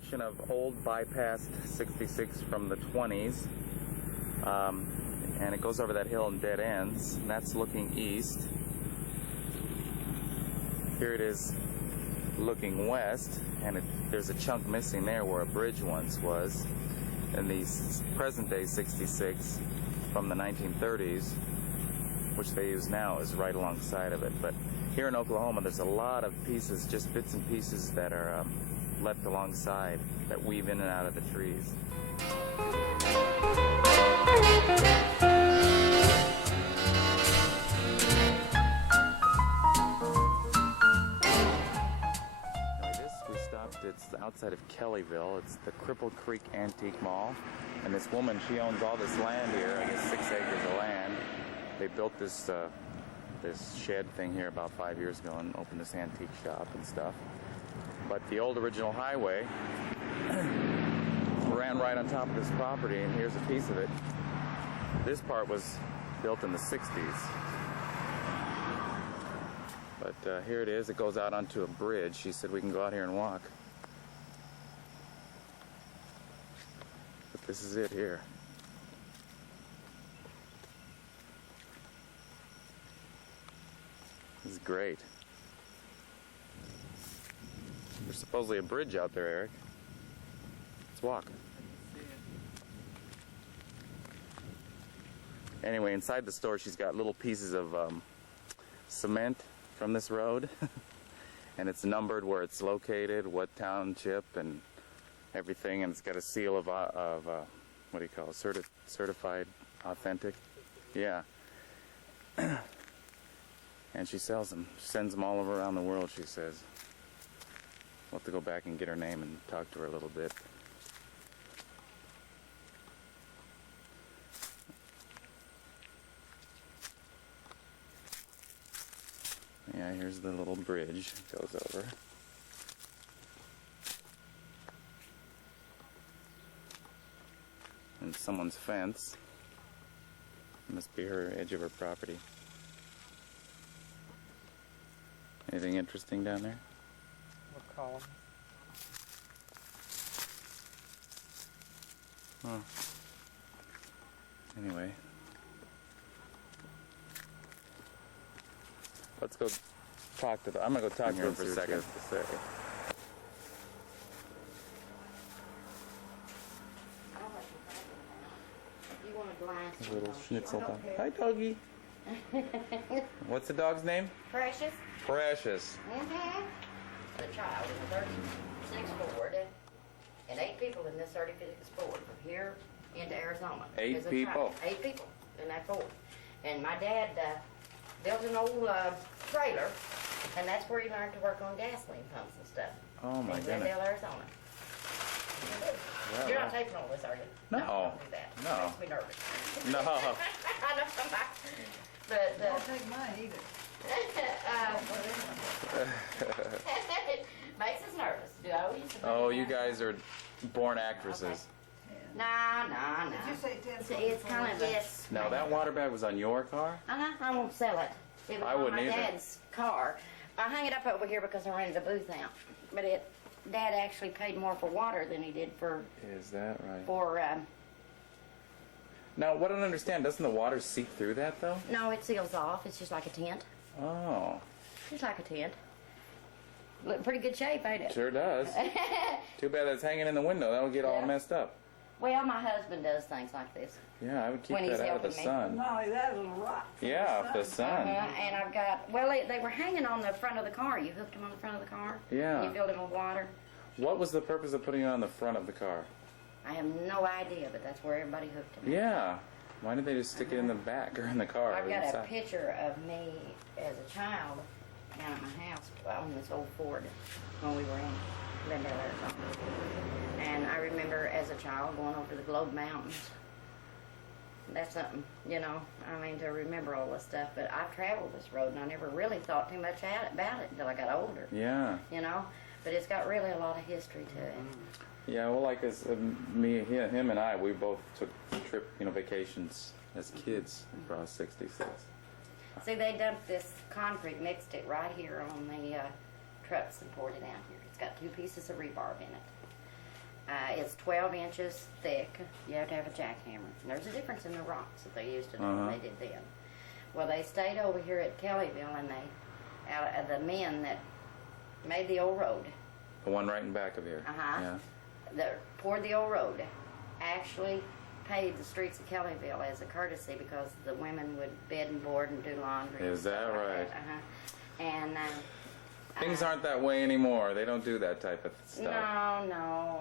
section of old bypassed 66 from the 20s, and it goes over that hill and dead ends, and that's looking east. Here it is looking west, and there's a chunk missing there where a bridge once was, and the present day 66 from the 1930s, which they use now, is right alongside of it. But here in Oklahoma, there's a lot of pieces, just bits and pieces that are left alongside that weave in and out of the trees. We stopped, it's outside of Kellyville. It's the Cripple Creek Antique Mall. And this woman, she owns all this land here, I guess 6 acres of land. They built this this shed thing here about 5 years ago and opened this antique shop and stuff. But the old original highway ran right on top of this property, and here's a piece of it. This part was built in the 60s. But here it is. It goes out onto a bridge. She said we can go out here and walk. But this is it here. This is great. There's supposedly a bridge out there, Eric. Let's walk. Anyway, inside the store, she's got little pieces of cement from this road, and it's numbered where it's located, what township, and everything, and it's got a seal of what do you call it? Certified authentic. Yeah. And she sells them. She sends them all over around the world, she says. We'll have to go back and get her name and talk to her a little bit. Yeah, here's the little bridge it goes over. And someone's fence. Must be her edge of her property. Anything interesting down there? What column? Huh. Anyway. Let's go talk to I'm gonna go talk to her for a second. A little schnitzel dog. Hi, doggy. What's the dog's name? Precious. Precious. The child in the 36th Ford, and 8 people in this 36th Ford from here into Arizona. 8 people. 8 people in that Ford. And my dad built an old trailer, and that's where he learned to work on gasoline pumps and stuff. Oh my in goodness. Glendale, Arizona. Yeah, You're not taping all this, are you? No. Don't do that. No. It makes me nervous. No. I know somebody. But Don't take mine either. makes us nervous. Do I owe you some Oh, money you now? guys are born actresses. Nah. Did you say 10 See, it's kind of this. No, that water bag was on your car? I won't sell it. It was I on wouldn't my either. dad's car. I hung it up over here because I rented a booth out. But Dad actually paid more for water than he did for Is that right? Now, what I don't understand, doesn't the water seep through that, though? No, it seals off. It's just like a tent. Oh. Just like a tent. Look pretty good shape, ain't it? Sure does. Too bad that's hanging in the window. That'll get all Yeah. messed up. Well, my husband does things like this. Yeah, I would keep When he's that out of the helping me. sun. Not only that, it'll rot. from Yeah, if the sun. And I've got, well, they were hanging on the front of the car. You hooked them on the front of the car. Yeah. You filled them with water. What was the purpose of putting it on the front of the car? I have no idea, but that's where everybody hooked them. Yeah. Why didn't they just stick it in the back or in the car? I've or got a inside? picture of me as a child down at my house on this old Ford when we were in Glendale, Arizona. And I remember as a child going over the Globe Mountains. That's something, you know, I mean, to remember all this stuff. But I've traveled this road, and I never really thought too much about it until I got older. Yeah. You know, but it's got really a lot of history to it. Yeah, well, like as him and I, we both took vacations as kids across 66. See, they dumped this concrete, mixed it right here on the trucks and poured it out here. It's got 2 pieces of rebarb in it. It's 12 inches thick. You have to have a jackhammer. And there's a difference in the rocks that they used to do than they did then. Well, they stayed over here at Kellyville, and the men that made the old road. The one right in back of here. Yeah. That poured the old road actually paved the streets of Kellyville as a courtesy because the women would bed and board and do laundry. Is that right? And things aren't that way anymore. They don't do that type of stuff. No.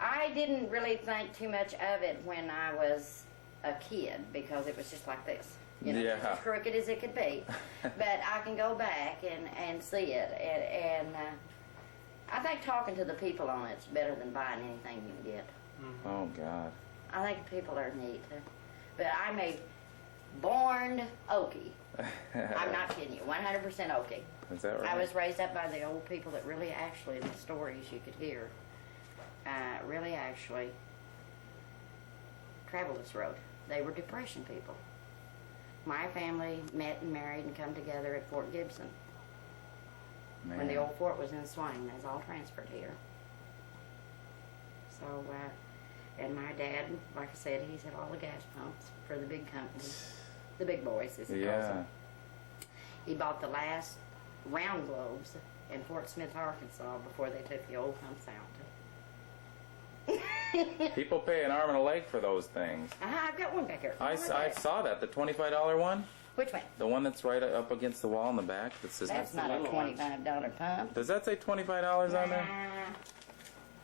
I didn't really think too much of it when I was a kid because it was just like this. You know, just as crooked as it could be. But I can go back and see it. And I think talking to the people on it's better than buying anything you can get. Oh, God. I think people are neat. But I'm a born Okie. I'm not kidding you. 100% Okie. Is that right? I was raised up by the old people that really actually, the stories you could hear, really actually traveled this road. They were Depression people. My family met and married and come together at Fort Gibson. Man. When the old fort was in swing. They was all transferred here. So, and my dad, like I said, he's had all the gas pumps for the big companies. The big boys, as he calls them. He bought the last round globes in Fort Smith, Arkansas, before they took the old pumps out. People pay an arm and a leg for those things. I've got one back here. I saw that, the $25 one. Which one? The one that's right up against the wall in the back. That says That's not a $25 pump. Does that say $25 on there?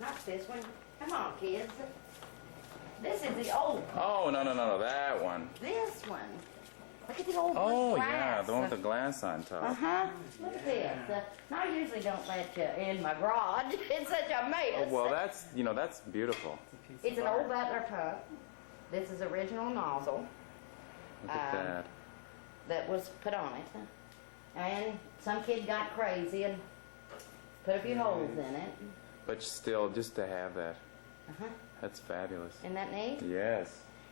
Not this one. Come on, kids. This is the old one. Oh, no, that one. This one. Look at the old Oh, glass. yeah, the one with the glass on top. Look at this. Now, I usually don't let you in my garage. It's such a mess. Oh, well, that's beautiful. It's an old Butler pump. This is original nozzle. Look at that. That was put on it. And some kid got crazy and put a few holes in it. But still, just to have that. That's fabulous. Isn't that neat? Yes.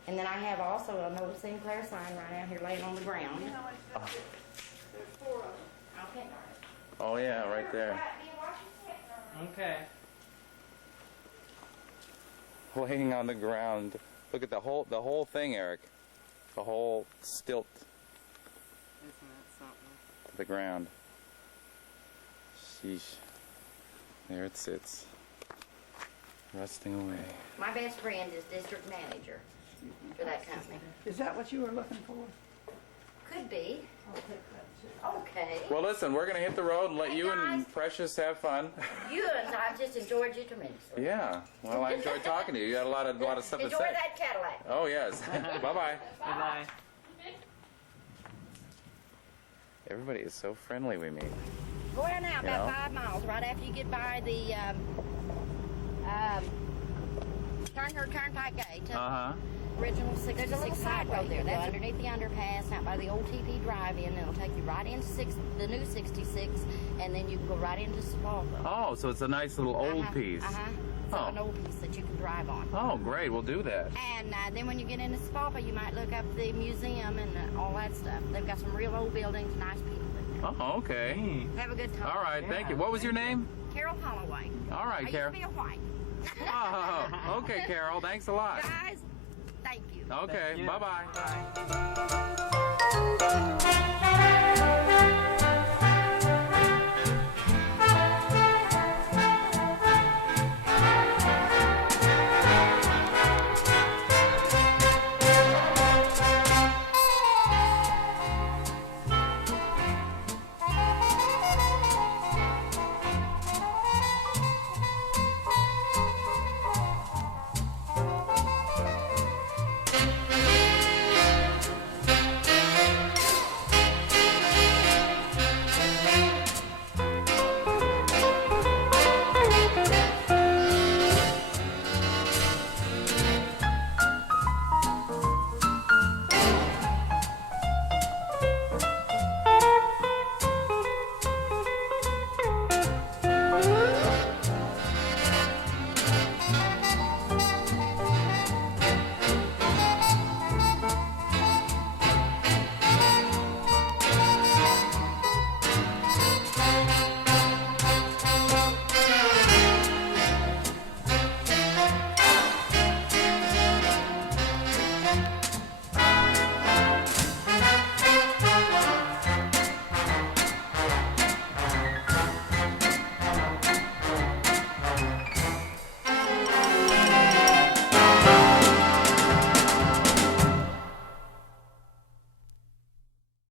And then I have also an old Sinclair sign right out here laying on the ground. You know what you There's 4 of them. Okay. Oh, yeah, right there. Okay. Laying on the ground. Look at the whole thing, Eric. The whole stilt Isn't that something? to the ground. Sheesh. There it sits. Rusting away. My best friend is district manager for that company. Is that what you were looking for? Could be. I'll take that too. Okay. Well, listen, we're going to hit the road and let Hey, you and guys. Precious have fun. I've just enjoyed you tremendously. Yeah. Well, I enjoyed talking to you. You had a lot of stuff to Enjoy say. that Cadillac. Oh, yes. Bye-bye. Bye-bye. Everybody is so friendly we meet. Go on out You about know? 5 miles, right after you get by the Turnpike Gate. Uh-huh. Original 66. There's a little side road there. That's underneath the underpass, out by the old TP Drive-In, and it'll take you right into the new 66, and then you can go right into Spalva. Oh, so it's a nice little old piece. So Oh. an old piece that you can drive on. Oh, great. We'll do that. And then when you get into Spalva, you might look up the museum and all that stuff. They've got some real old buildings, nice people in there. Oh, okay. Have a good time. All right. Thank you. What was your name? Carol Holloway. All right, I Carol. used to be a white. Oh, okay, Carol. Thanks a lot. Guys, thank you. Okay. Thank you. Bye-bye. Bye.